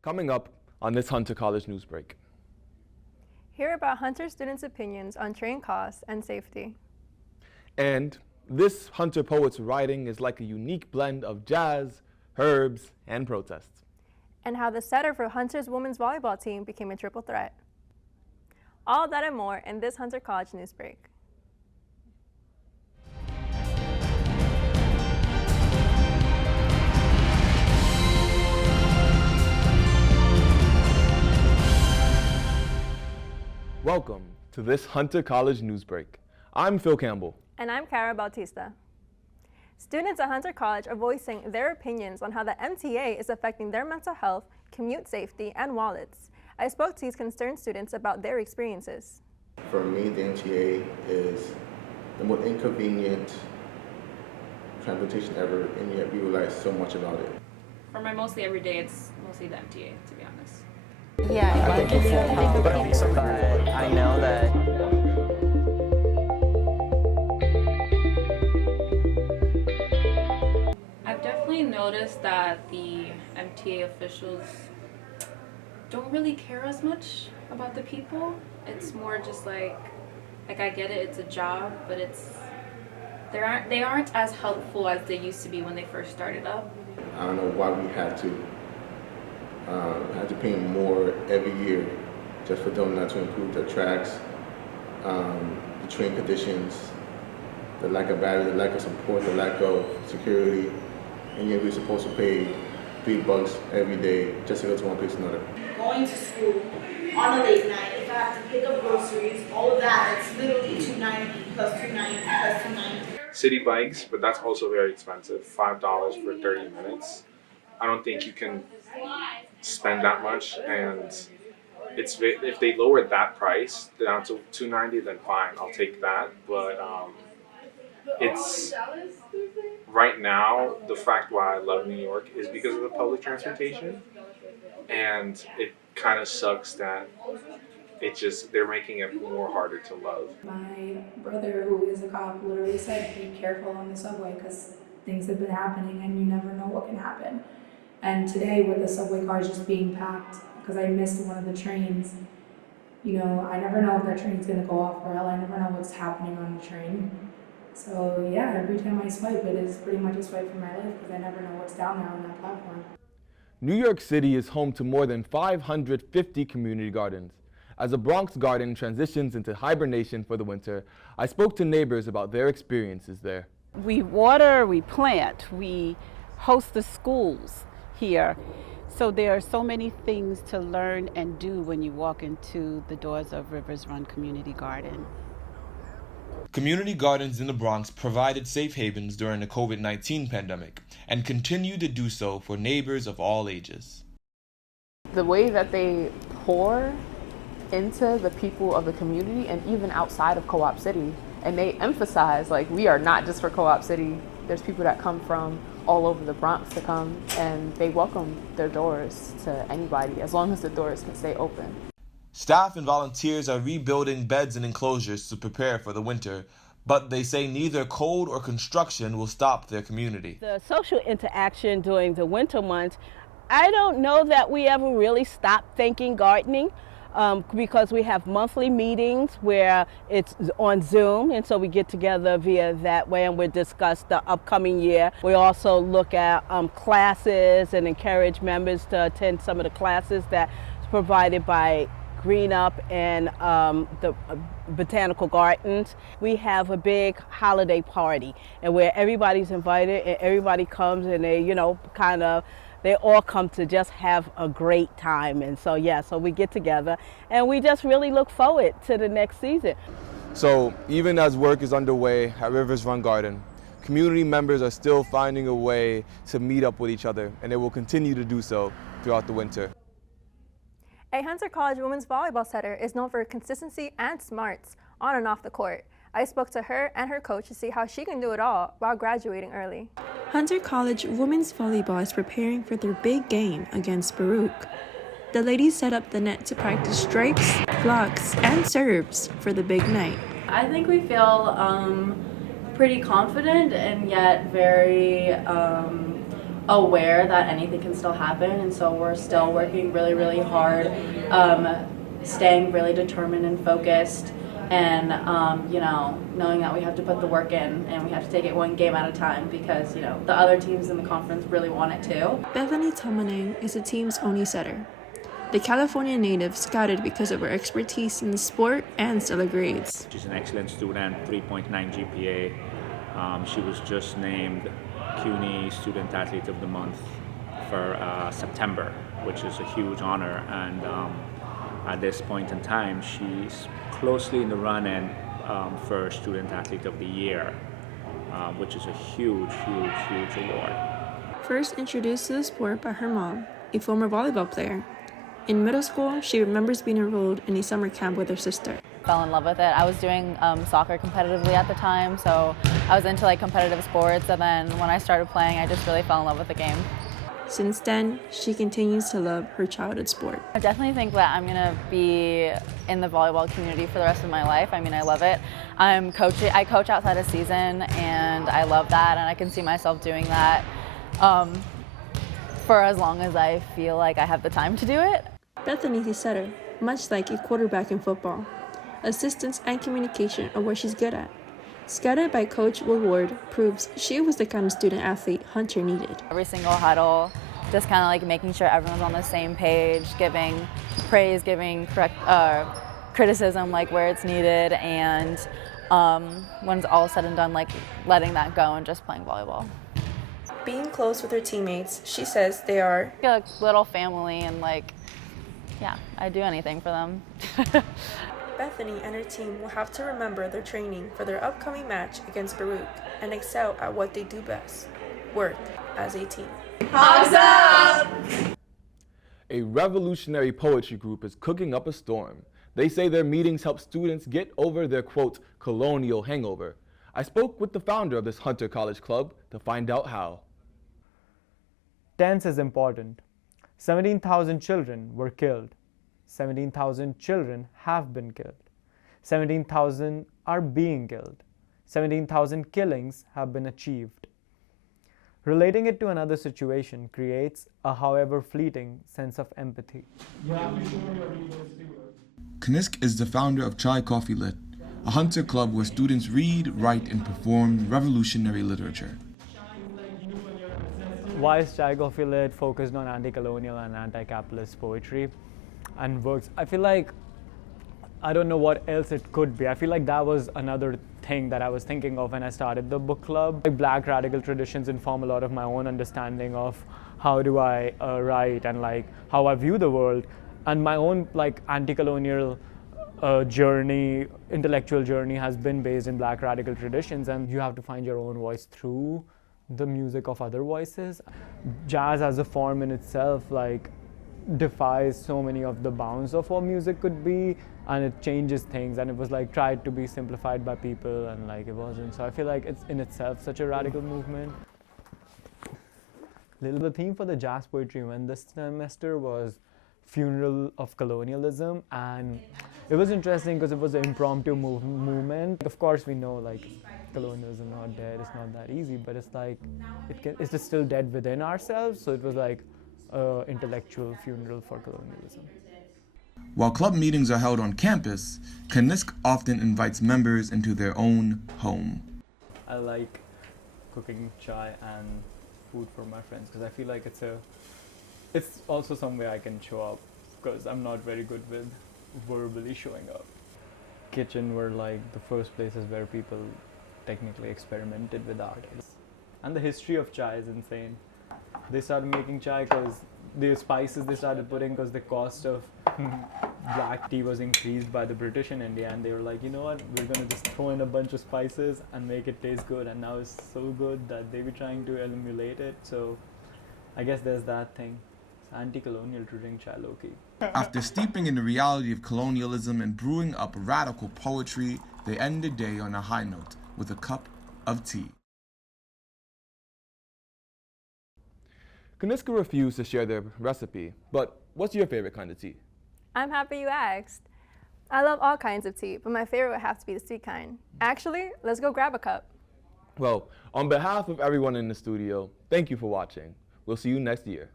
Coming up on this Hunter College News Break. Hear about Hunter students' opinions on train costs and safety. And this Hunter poet's writing is like a unique blend of jazz, herbs, and protests. And how the setter for Hunter's women's volleyball team became a triple threat. All that and more in this Hunter College News Break. Welcome to this Hunter College News Break. I'm Phill Campbell. And I'm Bautista. Students at Hunter College are voicing their opinions on how the MTA is affecting their mental health, commute safety, and wallets. I spoke to these concerned students about their experiences. For me, the MTA is the most inconvenient transportation ever, and yet we realize so much about it. For my mostly everyday, it's mostly the MTA, to be honest. Yeah, I like it for help, but I know that I've definitely noticed that the MTA officials don't really care as much about the people. It's more just like I get it, it's a job, but they aren't as helpful as they used to be when they first started up. I don't know why we have to pay more every year just for them not to improve the tracks, the train conditions, the lack of battery, the lack of support, the lack of security, and yet we're supposed to pay $3 every day just to go to one place to another. Going to school on a late night, if I have to pick up groceries, all of that, it's literally $2.90 plus $2.90 plus $2.90. City bikes, but that's also very expensive, $5 for 30 minutes. I don't think you can spend that much, and if they lowered that price down to $2.90, then fine, I'll take that. But it's right now, the fact why I love New York is because of the public transportation, and it kind of sucks that they're making it more harder to love. My brother, who is a cop, literally said, be careful on the subway because things have been happening and you never know what can happen. And today, with the subway cars just being packed, because I missed one of the trains, I never know if that train's gonna go off rail. I never know what's happening on the train. So yeah, every time I swipe, it is pretty much a swipe for my life because I never know what's down there on that platform. New York City is home to more than 550 community gardens. As the Bronx Garden transitions into hibernation for the winter, I spoke to neighbors about their experiences there. We water, we plant, we host the schools here. So there are so many things to learn and do when you walk into the doors of Rivers Run Community Garden. Community gardens in the Bronx provided safe havens during the COVID-19 pandemic and continue to do so for neighbors of all ages. The way that they pour into the people of the community and even outside of Co-op City, and they emphasize we are not just for Co-op City. There's people that come from all over the Bronx to come, and they welcome their doors to anybody as long as the doors can stay open. Staff and volunteers are rebuilding beds and enclosures to prepare for the winter, but they say neither cold or construction will stop their community. The social interaction during the winter months, I don't know that we ever really stopped thinking gardening. Because we have monthly meetings where it's on Zoom, and so we get together via that way and we discuss the upcoming year. We also look at classes and encourage members to attend some of the classes that's provided by Green Up and the Botanical Gardens. We have a big holiday party and where everybody's invited and everybody comes and they all come to just have a great time. And so we get together and we just really look forward to the next season. So even as work is underway at Rivers Run Garden, community members are still finding a way to meet up with each other, and they will continue to do so throughout the winter. A Hunter College women's volleyball setter is known for consistency and smarts on and off the court. I spoke to her and her coach to see how she can do it all while graduating early. Hunter College women's volleyball is preparing for their big game against Baruch. The ladies set up the net to practice strikes, blocks, and serves for the big night. I think we feel pretty confident and yet very aware that anything can still happen, and so we're still working really, really hard, staying really determined and focused, and you know, knowing that we have to put the work in and we have to take it one game at a time because, you know, the other teams in the conference really want it too. Bethany Tomanang is the team's only setter. The California native scouted because of her expertise in the sport and stellar grades. She's an excellent student, 3.9 GPA. She was just named CUNY Student Athlete of the Month for September, which is a huge honor. And at this point in time, she's closely in the run-in for Student Athlete of the Year, which is a huge, huge, huge award. First introduced to the sport by her mom, a former volleyball player. In middle school, she remembers being enrolled in a summer camp with her sister. Fell in love with it. I was doing soccer competitively at the time, so I was into like competitive sports, and then when I started playing, I just really fell in love with the game. Since then, she continues to love her childhood sport. I definitely think that I'm gonna be in the volleyball community for the rest of my life. I mean, I love it. I coach outside of season, and I love that, and I can see myself doing that for as long as I feel like I have the time to do it. Bethany is a setter, much like a quarterback in football. Assistance and communication are what she's good at. Scouted by Coach Woodward proves she was the kind of student athlete Hunter needed. Every single huddle, just kind of like making sure everyone's on the same page, giving praise, giving criticism like where it's needed, and when it's all said and done, like letting that go and just playing volleyball. Being close with her teammates, she says they are like a little family, and like, yeah, I'd do anything for them. Bethany and her team will have to remember their training for their upcoming match against Baruch and excel at what they do best, work as a team. Hugs up! A revolutionary poetry group is cooking up a storm. They say their meetings help students get over their, quote, colonial hangover. I spoke with the founder of this Hunter College Club to find out how. Tense is important. 17,000 children were killed. 17,000 children have been killed. 17,000 are being killed. 17,000 killings have been achieved. Relating it to another situation creates a, however fleeting, sense of empathy. Knisk is the founder of Chai Coffee Lit, a Hunter club where students read, write, and perform revolutionary literature. Why is Chai Coffee Lit focused on anti-colonial and anti-capitalist poetry and works? I feel like, I don't know what else it could be. I feel like that was another thing that I was thinking of when I started the book club. Like, Black radical traditions inform a lot of my own understanding of how do I write and like how I view the world, and my own like anti-colonial journey, intellectual journey has been based in Black radical traditions, and you have to find your own voice through the music of other voices. Jazz as a form in itself like defies so many of the bounds of what music could be, and it changes things, and it was like tried to be simplified by people, and like it wasn't. So I feel like it's in itself such a radical movement. The theme for the jazz poetry event this semester was funeral of colonialism, and it was interesting because it was an impromptu movement. Of course we know like colonialism not dead, it's not that easy, but it's like it's just still dead within ourselves, so it was like an intellectual funeral for colonialism. While club meetings are held on campus, Knisk often invites members into their own home. I like cooking chai and food for my friends because I feel like it's also some way I can show up, because I'm not very good with verbally showing up. Kitchen were like the first places where people technically experimented with art. And the history of chai is insane. They started making chai because the spices they started putting, because the cost of black tea was increased by the British in India, and they were like, you know what, we're gonna just throw in a bunch of spices and make it taste good, and now it's so good that they were trying to emulate it. So I guess there's that thing. It's anti-colonial to drink chai low-key. After steeping in the reality of colonialism and brewing up radical poetry, they end the day on a high note with a cup of tea. Kniska refused to share their recipe, but what's your favorite kind of tea? I'm happy you asked. I love all kinds of tea, but my favorite would have to be the sweet kind. Actually, let's go grab a cup. Well, on behalf of everyone in the studio, thank you for watching. We'll see you next year.